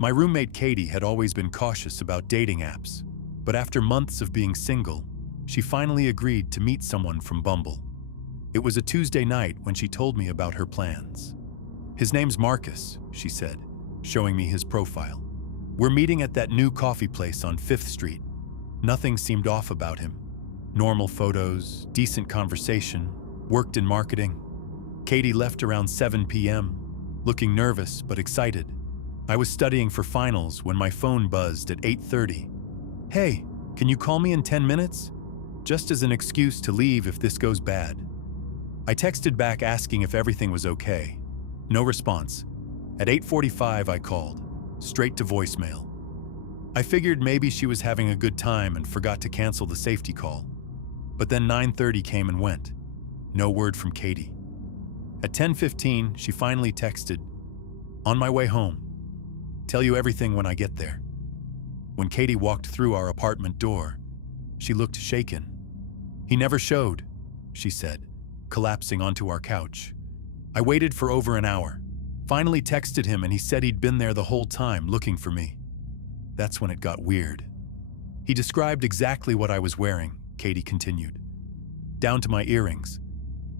My roommate Katie had always been cautious about dating apps, but after months of being single, she finally agreed to meet someone from Bumble. It was a Tuesday night when she told me about her plans. "His name's Marcus," she said, showing me his profile. "We're meeting at that new coffee place on 5th Street. Nothing seemed off about him. Normal photos, decent conversation, worked in marketing." Katie left around 7 p.m., looking nervous but excited. I was studying for finals when my phone buzzed at 8:30. "Hey, can you call me in 10 minutes? Just as an excuse to leave if this goes bad." I texted back asking if everything was okay. No response. At 8:45 I called, straight to voicemail. I figured maybe she was having a good time and forgot to cancel the safety call. But then 9:30 came and went. No word from Katie. At 10:15, she finally texted, "On my way home. Tell you everything when I get there." When Katie walked through our apartment door, she looked shaken. "He never showed," she said, collapsing onto our couch. I waited for over an hour. Finally texted him and he said he'd been there the whole time looking for me. That's when it got weird. He described exactly what I was wearing, Katie continued. Down to my earrings.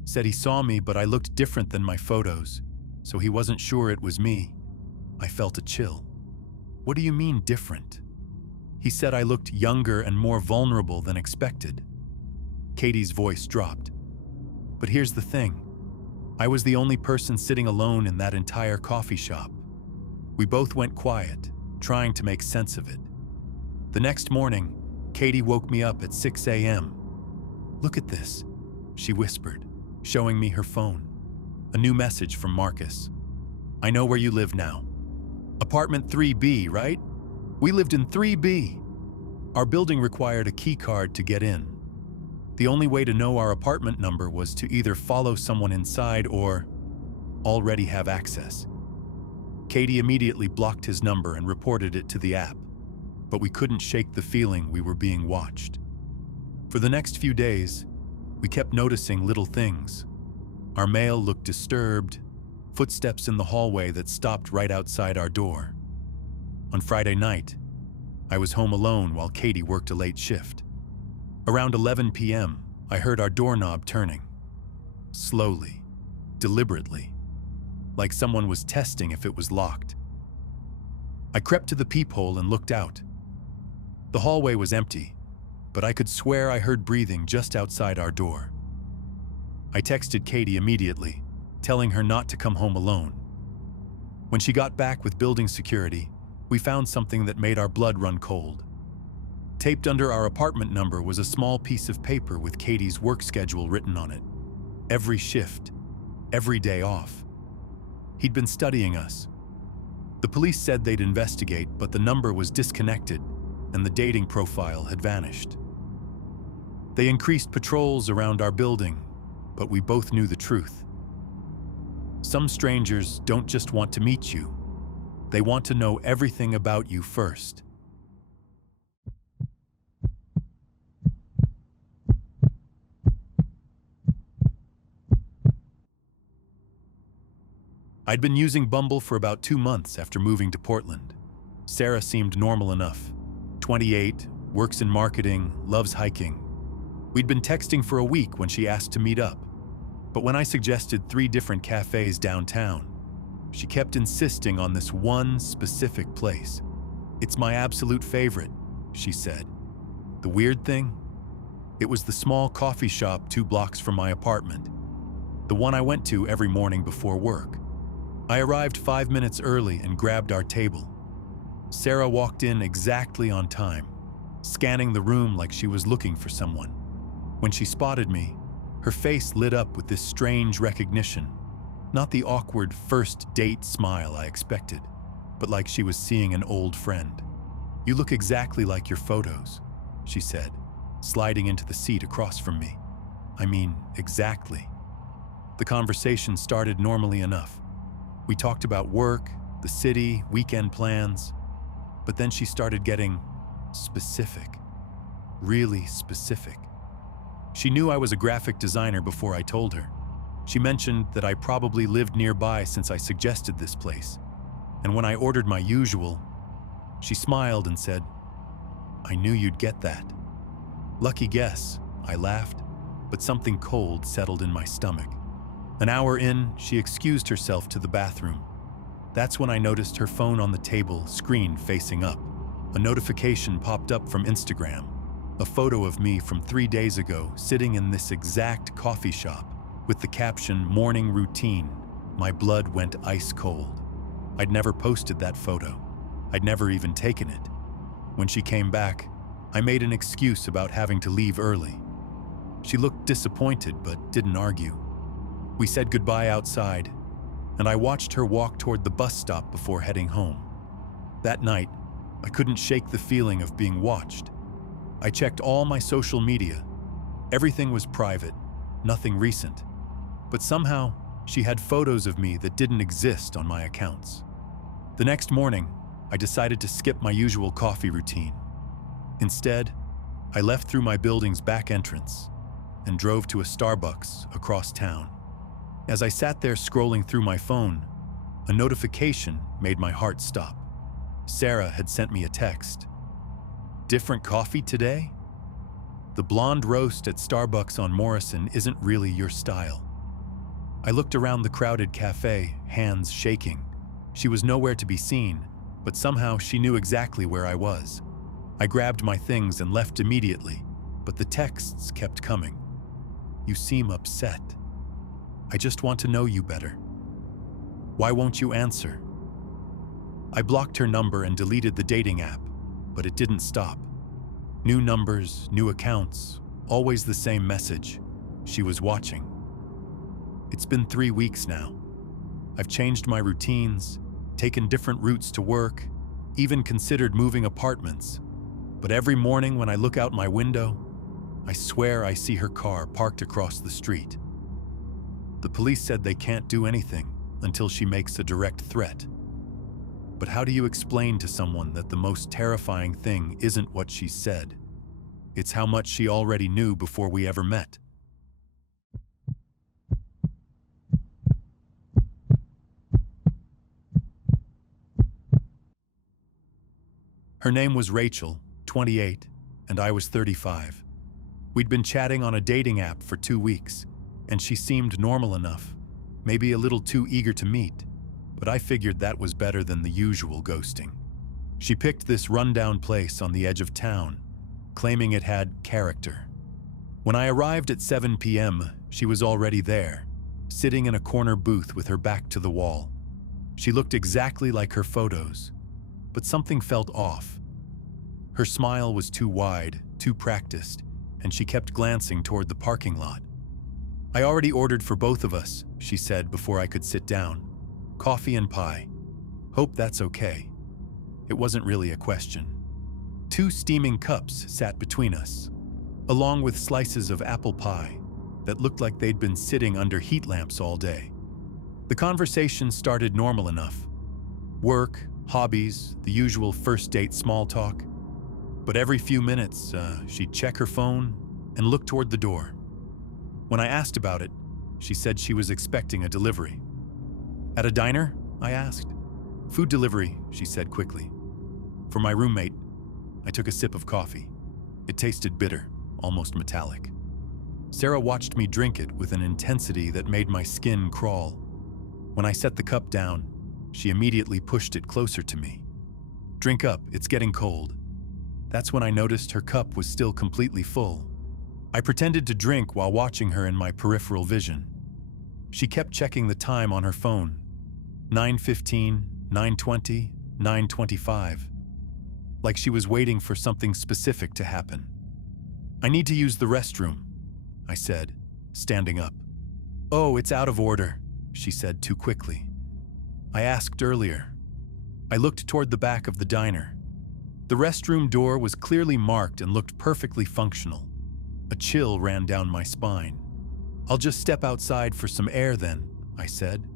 Said he saw me, but I looked different than my photos, so he wasn't sure it was me. I felt a chill. "What do you mean different?" He said I looked younger and more vulnerable than expected. Katie's voice dropped. But here's the thing. I was the only person sitting alone in that entire coffee shop. We both went quiet, trying to make sense of it. The next morning, Katie woke me up at 6 a.m. "Look at this," she whispered, showing me her phone. A new message from Marcus. "I know where you live now. Apartment 3B, right? We lived in 3B. Our building required a key card to get in. The only way to know our apartment number was to either follow someone inside or already have access." Katie immediately blocked his number and reported it to the app, but we couldn't shake the feeling we were being watched. For the next few days, we kept noticing little things. Our mail looked disturbed, footsteps in the hallway that stopped right outside our door. On Friday night, I was home alone while Katie worked a late shift. Around 11 p.m., I heard our doorknob turning. Slowly, deliberately, like someone was testing if it was locked. I crept to the peephole and looked out. The hallway was empty, but I could swear I heard breathing just outside our door. I texted Katie immediately, telling her not to come home alone. When she got back with building security, we found something that made our blood run cold. Taped under our apartment number was a small piece of paper with Katie's work schedule written on it. Every shift, every day off. He'd been studying us. The police said they'd investigate, but the number was disconnected and the dating profile had vanished. They increased patrols around our building, but we both knew the truth. Some strangers don't just want to meet you. They want to know everything about you first. I'd been using Bumble for about 2 months after moving to Portland. Sarah seemed normal enough. 28, works in marketing, loves hiking. We'd been texting for a week when she asked to meet up. But when I suggested 3 different cafes downtown, she kept insisting on this one specific place. "It's my absolute favorite," she said. The weird thing? It was the small coffee shop 2 blocks from my apartment, the one I went to every morning before work. I arrived 5 minutes early and grabbed our table. Sarah walked in exactly on time, scanning the room like she was looking for someone. When she spotted me, her face lit up with this strange recognition. Not the awkward first date smile I expected, but like she was seeing an old friend. "You look exactly like your photos," she said, sliding into the seat across from me. I mean, exactly. The conversation started normally enough. We talked about work, the city, weekend plans, but then she started getting specific, really specific. She knew I was a graphic designer before I told her. She mentioned that I probably lived nearby since I suggested this place, and when I ordered my usual, She smiled and said, "I knew you'd get that." "Lucky guess," I laughed, but something cold settled in my stomach. An hour in, she excused herself to the bathroom. That's when I noticed her phone on the table, screen facing up. A notification popped up from Instagram. A photo of me from 3 days ago, sitting in this exact coffee shop, with the caption, "Morning routine." My blood went ice cold. I'd never posted that photo. I'd never even taken it. When she came back, I made an excuse about having to leave early. She looked disappointed but didn't argue. We said goodbye outside, and I watched her walk toward the bus stop before heading home. That night, I couldn't shake the feeling of being watched. I checked all my social media. Everything was private, nothing recent. But somehow, she had photos of me that didn't exist on my accounts. The next morning, I decided to skip my usual coffee routine. Instead, I left through my building's back entrance and drove to a Starbucks across town. As I sat there scrolling through my phone, a notification made my heart stop. Sarah had sent me a text. "Different coffee today? The blonde roast at Starbucks on Morrison isn't really your style." I looked around the crowded cafe, hands shaking. She was nowhere to be seen, but somehow she knew exactly where I was. I grabbed my things and left immediately, but the texts kept coming. "You seem upset. I just want to know you better. Why won't you answer?" I blocked her number and deleted the dating app, but it didn't stop. New numbers, new accounts, always the same message. She was watching. It's been 3 weeks now. I've changed my routines, taken different routes to work, even considered moving apartments. But every morning when I look out my window, I swear I see her car parked across the street. The police said they can't do anything until she makes a direct threat. But how do you explain to someone that the most terrifying thing isn't what she said? It's how much she already knew before we ever met. Her name was Rachel, 28, and I was 35. We'd been chatting on a dating app for 2 weeks, and she seemed normal enough, maybe a little too eager to meet, but I figured that was better than the usual ghosting. She picked this rundown place on the edge of town, claiming it had character. When I arrived at 7 p.m., she was already there, sitting in a corner booth with her back to the wall. She looked exactly like her photos, but something felt off. Her smile was too wide, too practiced, and she kept glancing toward the parking lot. "I already ordered for both of us," she said before I could sit down. "Coffee and pie. Hope that's okay." It wasn't really a question. 2 steaming cups sat between us, along with slices of apple pie that looked like they'd been sitting under heat lamps all day. The conversation started normal enough. Work, hobbies, the usual first date small talk. But every few minutes, she'd check her phone and look toward the door. When I asked about it, she said she was expecting a delivery. "At a diner?" I asked. "Food delivery," she said quickly. For my roommate, I took a sip of coffee. It tasted bitter, almost metallic. Sarah watched me drink it with an intensity that made my skin crawl. When I set the cup down, she immediately pushed it closer to me. "Drink up, it's getting cold." That's when I noticed her cup was still completely full. I pretended to drink while watching her in my peripheral vision. She kept checking the time on her phone. 9:15, 9:20, 9:25. Like she was waiting for something specific to happen. "I need to use the restroom," I said, standing up. "Oh, it's out of order," she said too quickly. "I asked earlier." I looked toward the back of the diner. The restroom door was clearly marked and looked perfectly functional. A chill ran down my spine. "I'll just step outside for some air then," I said.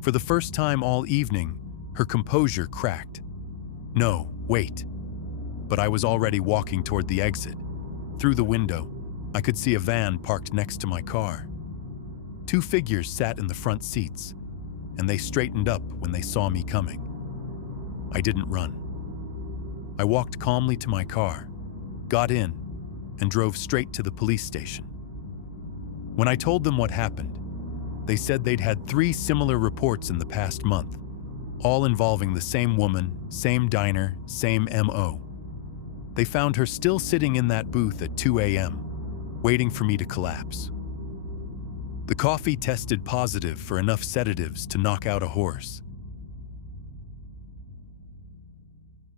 For the first time all evening, her composure cracked. "No, wait." But I was already walking toward the exit. Through the window, I could see a van parked next to my car. 2 figures sat in the front seats, and they straightened up when they saw me coming. I didn't run. I walked calmly to my car, got in, and drove straight to the police station. When I told them what happened, they said they'd had 3 similar reports in the past month, all involving the same woman, same diner, same MO. They found her still sitting in that booth at 2 a.m., waiting for me to collapse. The coffee tested positive for enough sedatives to knock out a horse,